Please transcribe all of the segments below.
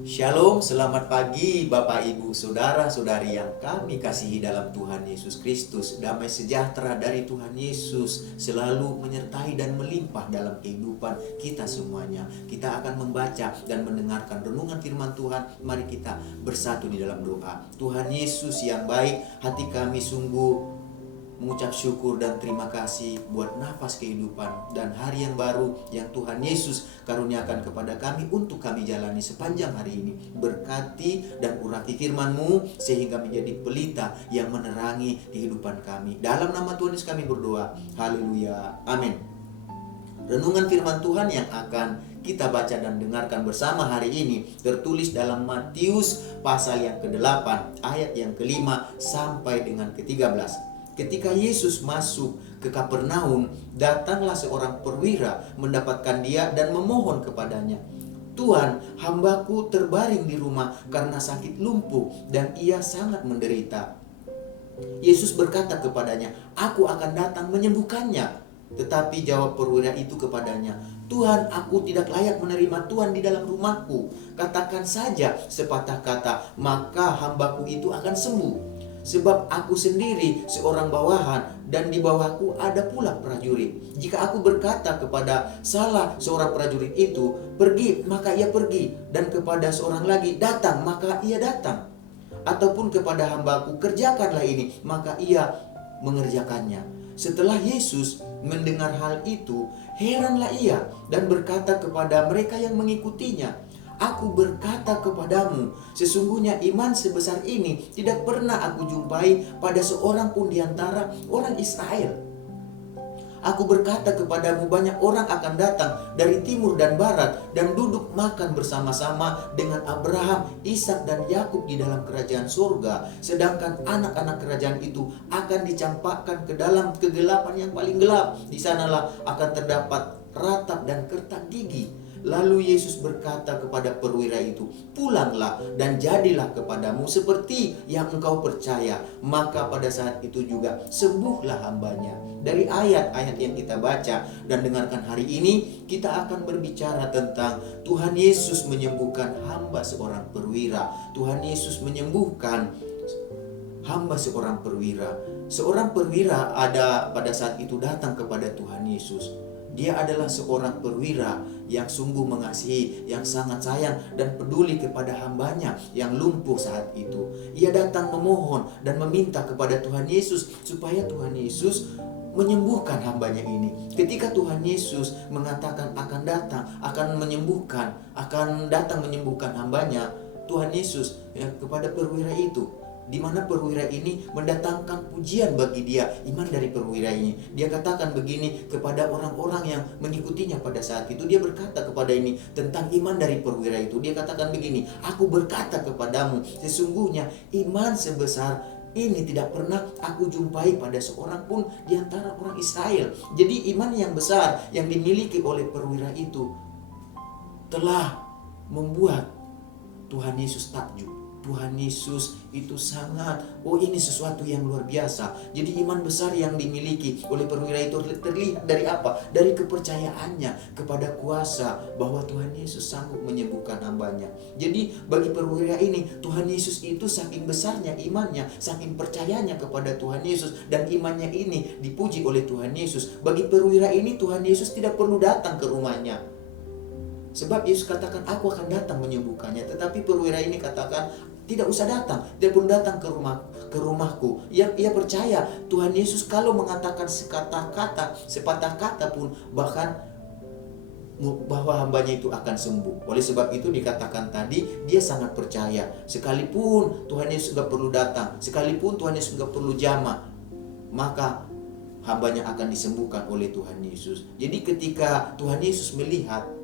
Shalom, selamat pagi Bapak Ibu Saudara-saudari yang kami kasihi dalam Tuhan Yesus Kristus. Damai sejahtera dari Tuhan Yesus selalu menyertai dan melimpah dalam kehidupan kita semuanya. Kita akan membaca dan mendengarkan renungan firman Tuhan. Mari kita bersatu di dalam doa. Tuhan Yesus yang baik, hati kami sungguh mengucap syukur dan terima kasih buat nafas kehidupan dan hari yang baru yang Tuhan Yesus karuniakan kepada kami untuk kami jalani sepanjang hari ini. Berkati dan urati firman-Mu sehingga menjadi pelita yang menerangi kehidupan kami. Dalam nama Tuhan Yesus kami berdoa. Haleluya. Amin. Renungan firman Tuhan yang akan kita baca dan dengarkan bersama hari ini tertulis dalam Matius pasal yang ke-8 ayat yang ke-5 sampai dengan ke-13. Ketika Yesus masuk ke Kapernaum, datanglah seorang perwira mendapatkan dia dan memohon kepadanya, "Tuhan, hambaku terbaring di rumah karena sakit lumpuh dan ia sangat menderita." Yesus berkata kepadanya, "Aku akan datang menyembuhkannya." Tetapi jawab perwira itu kepadanya, "Tuhan, aku tidak layak menerima Tuhan di dalam rumahku. Katakan saja sepatah kata, maka hambaku itu akan sembuh. Sebab aku sendiri seorang bawahan dan di bawahku ada pula prajurit. Jika aku berkata kepada salah seorang prajurit itu, 'Pergi,' maka ia pergi, dan kepada seorang lagi, 'Datang,' maka ia datang. Ataupun kepada hambaku, 'Kerjakanlah ini,' maka ia mengerjakannya." Setelah Yesus mendengar hal itu, heranlah ia dan berkata kepada mereka yang mengikutinya, "Aku berkata kepadamu, sesungguhnya iman sebesar ini tidak pernah aku jumpai pada seorang pun di antara orang Israel. Aku berkata kepadamu, banyak orang akan datang dari timur dan barat dan duduk makan bersama-sama dengan Abraham, Ishak dan Yakub di dalam kerajaan surga. Sedangkan anak-anak kerajaan itu akan dicampakkan ke dalam kegelapan yang paling gelap. Di sanalah akan terdapat ratap dan kertak gigi." Lalu Yesus berkata kepada perwira itu, "Pulanglah dan jadilah kepadamu seperti yang engkau percaya." Maka pada saat itu juga sembuhlah hambanya. Dari ayat-ayat yang kita baca dan dengarkan hari ini, kita akan berbicara tentang Tuhan Yesus menyembuhkan hamba seorang perwira. Tuhan Yesus menyembuhkan hamba seorang perwira. Seorang perwira ada pada saat itu datang kepada Tuhan Yesus. Dia adalah seorang perwira yang sungguh mengasihi, yang sangat sayang dan peduli kepada hambanya yang lumpuh saat itu. Ia datang memohon dan meminta kepada Tuhan Yesus supaya Tuhan Yesus menyembuhkan hambanya ini. Ketika Tuhan Yesus mengatakan akan datang, akan menyembuhkan, akan datang menyembuhkan hambanya, Tuhan Yesus kepada perwira itu, di mana perwira ini mendatangkan pujian bagi dia, iman dari perwira ini. Dia katakan begini kepada orang-orang yang mengikutinya pada saat itu. Dia berkata kepada ini tentang iman dari perwira itu. Dia katakan begini, "Aku berkata kepadamu, sesungguhnya iman sebesar ini tidak pernah aku jumpai pada seorang pun di antara orang Israel." Jadi iman yang besar yang dimiliki oleh perwira itu telah membuat Tuhan Yesus takjub. Tuhan Yesus itu sangat, ini sesuatu yang luar biasa. Jadi iman besar yang dimiliki oleh perwira itu terlihat dari apa? Dari kepercayaannya kepada kuasa bahwa Tuhan Yesus sanggup menyembuhkan hambanya. Jadi bagi perwira ini, Tuhan Yesus itu saking besarnya imannya, saking percayanya kepada Tuhan Yesus, dan imannya ini dipuji oleh Tuhan Yesus. Bagi perwira ini, Tuhan Yesus tidak perlu datang ke rumahnya. Sebab Yesus katakan, "Aku akan datang menyembuhkannya." Tetapi perwira ini katakan, "Tidak usah datang, dia pun datang ke rumahku." Ia percaya Tuhan Yesus kalau mengatakan sepatah kata pun, bahkan bahwa hambanya itu akan sembuh. Oleh sebab itu dikatakan tadi, dia sangat percaya. Sekalipun Tuhan Yesus gak perlu datang, sekalipun Tuhan Yesus gak perlu jamah, maka hambanya akan disembuhkan oleh Tuhan Yesus. Jadi ketika Tuhan Yesus melihat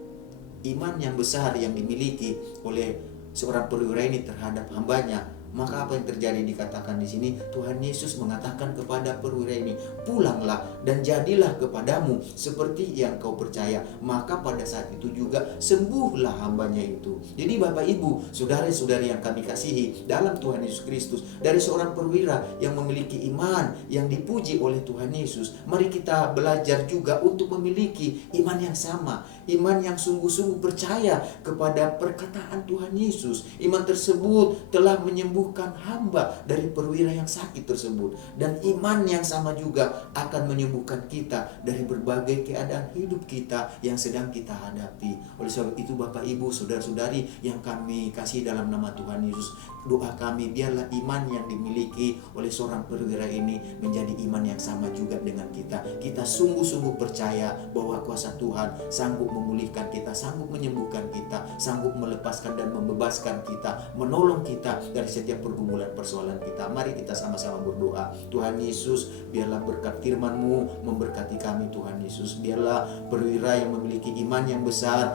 iman yang besar yang dimiliki oleh seorang perwira ini terhadap hambanya, Maka apa yang terjadi dikatakan di sini, Tuhan Yesus mengatakan kepada perwira ini, pulanglah dan jadilah kepadamu seperti yang kau percaya. Maka pada saat itu juga sembuhlah hambanya itu. Jadi Bapak Ibu, saudara-saudari yang kami kasihi dalam Tuhan Yesus Kristus, dari seorang perwira yang memiliki iman yang dipuji oleh Tuhan Yesus, mari kita belajar juga untuk memiliki iman yang sama, iman yang sungguh-sungguh percaya kepada perkataan Tuhan Yesus. Iman tersebut telah menyembuhkan hamba dari perwira yang sakit tersebut, dan iman yang sama juga akan menyembuhkan kita dari berbagai keadaan hidup kita yang sedang kita hadapi. Oleh sebab itu Bapak Ibu, saudara-saudari yang kami kasih dalam nama Tuhan Yesus, doa kami biarlah iman yang dimiliki oleh seorang perwira ini menjadi iman yang sama juga dengan kita. Kita sungguh-sungguh percaya bahwa kuasa Tuhan sanggup memulihkan kita, sanggup menyembuhkan kita, sanggup melepaskan dan membebaskan kita, menolong kita dari setiap pergumulan persoalan kita. Mari kita sama-sama berdoa. Tuhan Yesus, biarlah berkat firman-Mu memberkati kami. Tuhan Yesus, biarlah perwira yang memiliki iman yang besar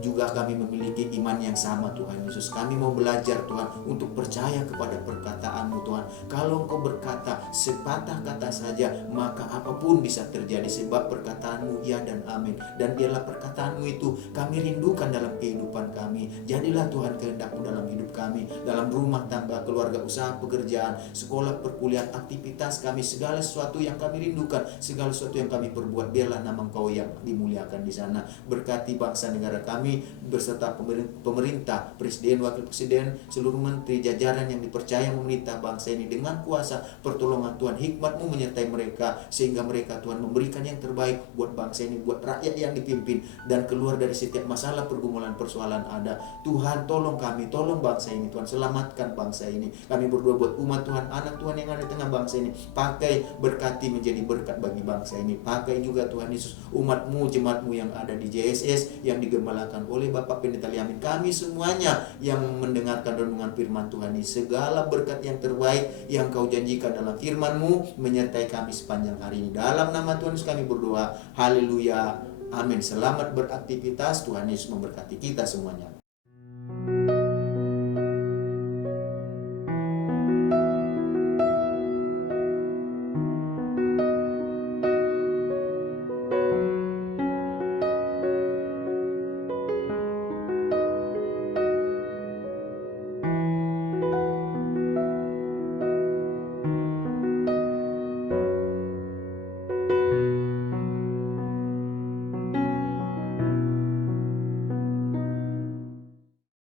juga kami memiliki iman yang sama. Tuhan Yesus, kami mau belajar Tuhan untuk percaya kepada perkataan-Mu Tuhan. Kalau Engkau berkata sepatah kata saja, maka apapun bisa terjadi, sebab perkataan-Mu ya dan amin. Dan biarlah perkataan-Mu itu kami rindukan dalam kehidupan kami. Jadilah Tuhan kehendak-Mu dalam hidup kami, dalam rumah tangga, keluarga, usaha, pekerjaan, sekolah, perkuliahan, aktivitas kami, segala sesuatu yang kami rindukan, segala sesuatu yang kami perbuat, biarlah nama Engkau yang dimuliakan di sana. Berkati bangsa negara kami beserta pemerintah, presiden, wakil presiden, seluruh menteri, jajaran yang dipercaya memerintah bangsa ini dengan kuasa pertolongan Tuhan. Hikmat-Mu menyertai mereka, sehingga mereka Tuhan memberikan yang terbaik buat bangsa ini, buat rakyat yang dipimpin, dan keluar dari setiap masalah, pergumulan, persoalan ada. Tuhan tolong kami, tolong bangsa ini Tuhan, selamatkan bangsa ini. Kami berdoa buat umat Tuhan, anak Tuhan yang ada di tengah bangsa ini, pakai, berkati, menjadi berkat bagi bangsa ini. Pakai juga Tuhan Yesus umat-Mu, jemaat-Mu yang ada di JSS yang digembalakan oleh Bapak Pendeta Liamin, kami semuanya yang mendengarkan renungan firman Tuhan ini, segala berkat yang terbaik yang Kau janjikan dalam firman-Mu menyertai kami sepanjang hari ini. Dalam nama Tuhan Yesus kami berdoa, haleluya, amin. Selamat beraktivitas, Tuhan Yesus memberkati kita semuanya.